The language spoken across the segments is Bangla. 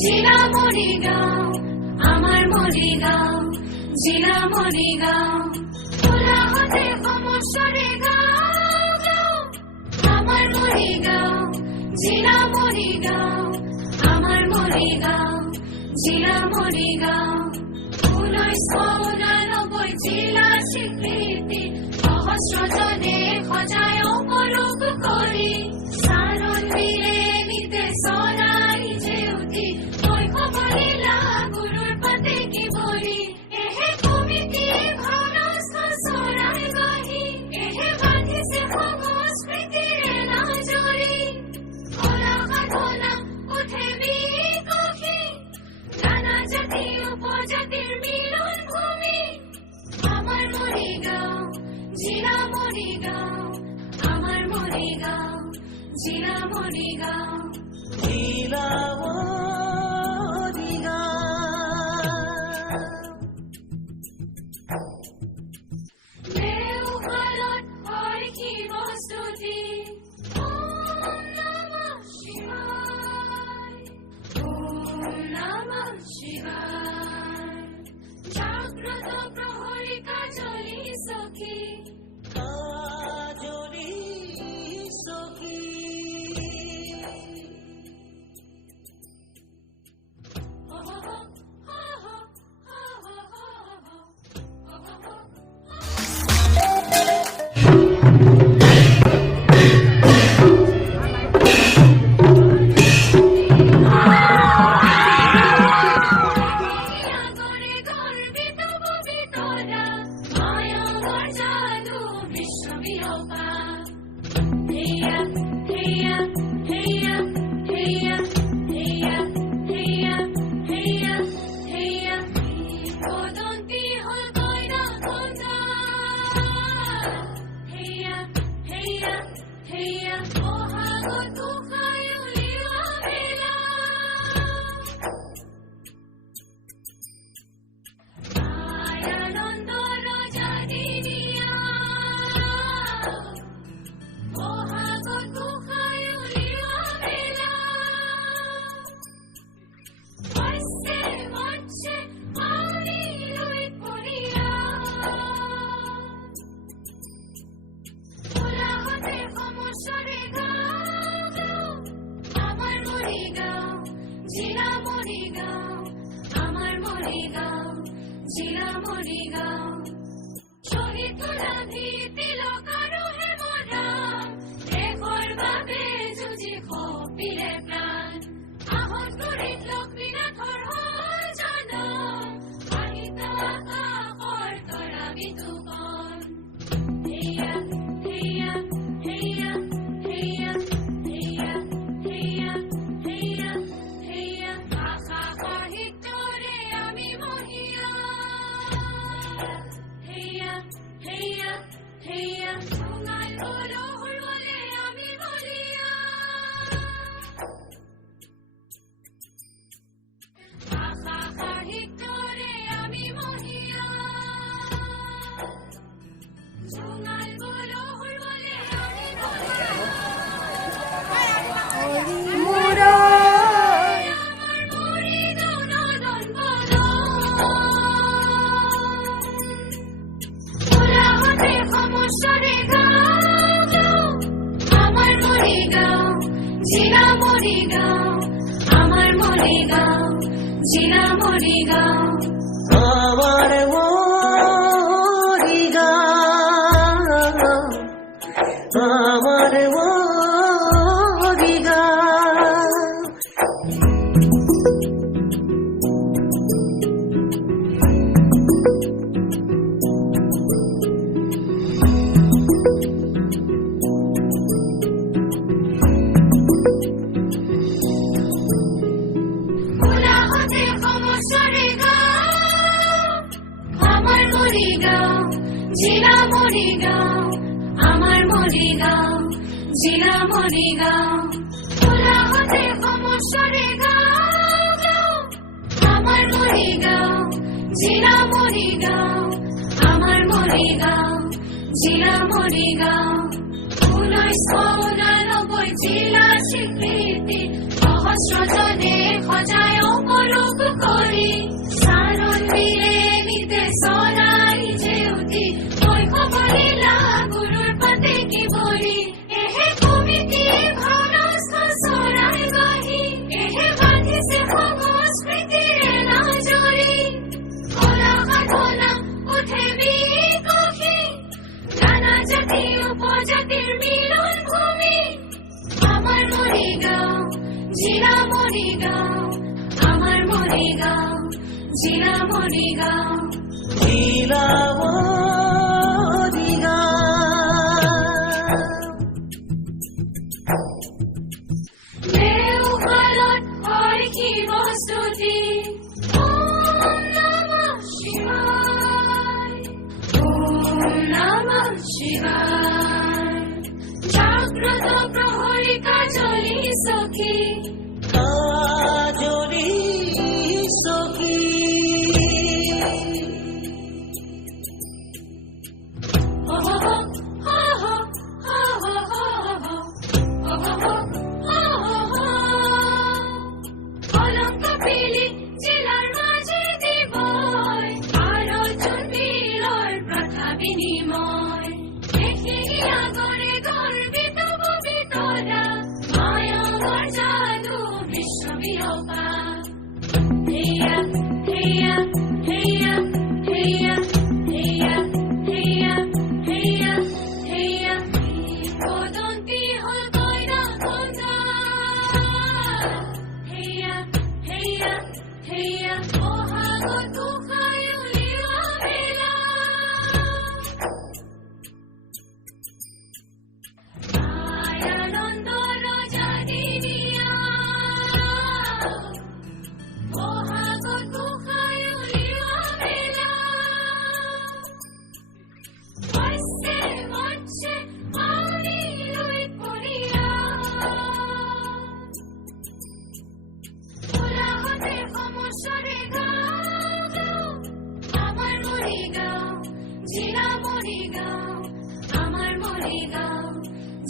জিলা মৰিগাঁও আমাৰ মৰিগাঁও জিলা মৰিগাঁও কোলাহতে সমস্যাৰে গাঁও আমাৰ মৰিগাঁও জিলা মৰিগাঁও আমাৰ মৰিগাঁও জিলা মৰিগাঁও 1989 জিলা স্বীকৃতি সহস্ৰজনে সজাই অপৰূপ কৰি চাৰণিৰে নিতে চৰাই জেউতি শৈশৱলীলা গুৰুৰ পাতে কি বলি এহে কমিটি ভাৱনস্থ চৰাই বাহি এহে বান্ধিছে সংস্কৃতিৰে নাজৰি কলা সাধনা উঠে বিকশি নানা জাতি উপজাতিৰ মিলন ভূমি আমাৰ মৰিগাঁও জিলা মৰিগাঁও আমাৰ মৰিগাঁও জিলা মৰিগাঁও জিলা দেওশালত হয় কি বস্তুতি ওম নমঃ শিৱায় ওম নমঃ শিৱায় জাগ্ৰত প্ৰহৰী কাজলি সখী কাজলি সখী জিলা মৰিগাঁও শহীদ ৰাধি তিলক আৰু হেমৰাম দেশৰ বাবে যুঁজি সপিলে প্ৰাণ আহত গুৰিত লক্ষ্মীনাথৰ হল জনম আহিত আকাশৰ তৰা বিতুপন হেয়া হেয়া হেয়া হেয়া হেয়া হেয়া হেয়া হেয়া আকাশৰ হিতৰে আমি মহিয়া হেয়া হেয়া হেয়া সোণাল বলহুৰ বলে আমি বলিয়া আকাশৰ হিতৰে আমি মহিয়া সোণাল বলহুৰ বলে আমি বলিয়া জিলা মৰিগাঁও আমাৰ মৰিগাঁও জিলা মৰিগাঁও আমার মরিগাঁও আমার মরিগাঁও কোলাহতে সমস্যাৰে গাঁও আমাৰ মৰিগাঁও জিলা মৰিগাঁও জিলা মরিগাঁও খোলা হতে সমস্যরে গাঁও গাঁও আমার মরিগাঁও জিলা মরিগাঁও আমার মরিগাঁও জিলা মরিগাঁও 1989 জিলা স্বীকৃতি সহস্রজনে সজায় অপরূপ কৰি সানন্দিৰে নিতে চৰাই জেউতি শৈশৱলীলা গুৰুৰ পাতে কি বৰি এহে কমিতি ভানস্থ চৰাই গঢ়ি এহে বান্ধিছে সংস্কৃতিৰে নাজৰি কলা সাধনা উঠে বিকশি নানা জাতি উপজাতিৰ মিলন ভূমি আমার মরিগাঁও জিলা মরিগাঁও আমার মরিগাঁও জিলা মরিগাঁও জিলা মরিগাঁও দেওঘৰত হয় কি বস্তুতি ওম নমঃ শিৱায় ওম নমঃ শিৱায় জাগ্রত প্রহরী কাজলি সখী কাজলি সখী হো হো হো হো হো হো হো হো হো হো কলঙ্ক পিলি জেলার মাঝে দিবই আরো চুন্দিলর প্রথা বিনিময় দেখিয়া গড়ে গর্বিত ববিতরা মায়ার জাদু বিশ্ববিরূপা হেয়া হেয়া হেয়া হেয়া হেয়া হেয়া হেয়া হেয়া কদন্তি হল কইরা খোঁজা হেয়া হেয়া হেয়া ওহাগো তুখায় উলিয়া বেলা আনন্দ রজা দিনিয়া ওহাগো তুখায় উলিয়া বেলা বসে মঞ্চে মারি লই পড়িয়া খোলা হতে সমস্যরে গাঁও গাঁও আমার মরিগাঁও জিলা মরিগাঁও আমার মরিগাঁও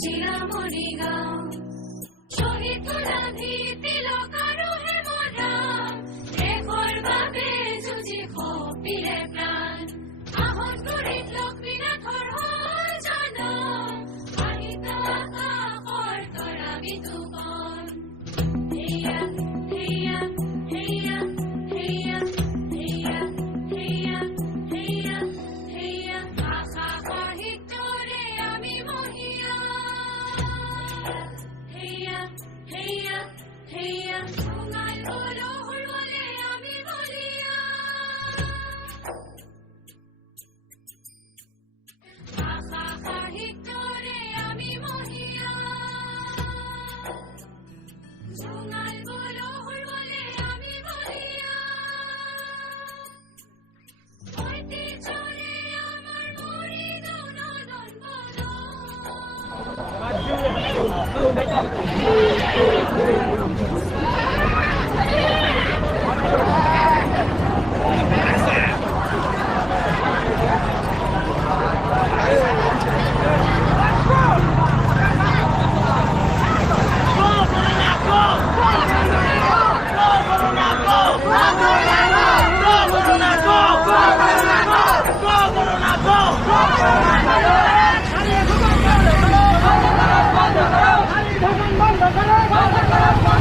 জিলা মরিগাঁও শহীদ তোলা তিলক আৰু হেমৰাম দেশৰ বাবে যুঁজি সপিলে প্ৰাণ আহত গুৰিত লক্ষ্মীনাথৰ হল জনম সাহিত্য আকাশৰ তৰা বিতুপন হেয়া হেয়া হেয়া হেয়া হেয়া হেয়া হেয়া হেয়া ভাষা সাহিত্যৰে আমি মহিয়া হেয়া হেয়া হেয়া সোণাল বলহুৰ বলে আমি বলিয়া ভাষা সাহিত্যৰে আমি মহিয়া সোণাল বলহুৰ বলে আমি বলিয়া ঐতিহ্যৰে আমাৰ মৰিগাঁও নদন বন Go,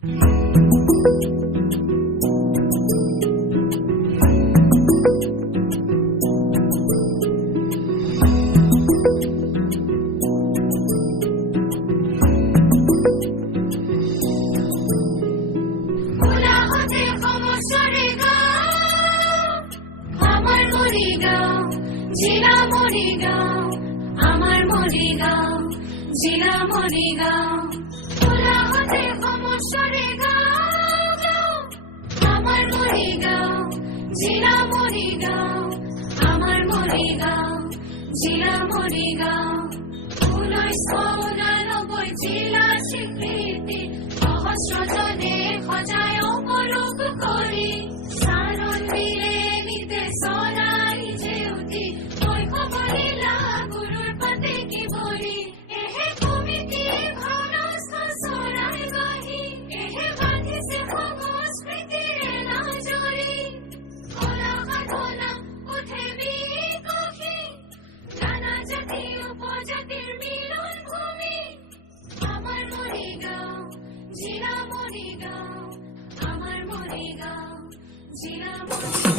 ভোলা হতে সমস্যারে আমার মরিগাঁও জেলা মরিগাঁও আমার মরিগাঁও জেলা মরিগাঁও ভোলা হতে সমস্যারে আমার মরিগাঁও জেলা মরিগাঁও আমার মরিগাঁও জেলা মরিগাঁও 1989 জেলা স্বীকৃতি সহস্রজনে খজায় অপরূপ করি সারণ দিলে নিতে সরাই যেউতি ওই খবরিলা গুরুর পাতে কি বলি এহে কমিটি ভানস্থ সরাই গহি এহে বাঁধিছে সংস্কৃতিরে না জড়ি খোলা সাধনা উঠে বিকশি নানা জাতি উপজাতির মিলন ভূমি আমার মরিগাঁও জেলা মরিগাঁও আমার মরিগাঁও জেলা মরিগাঁও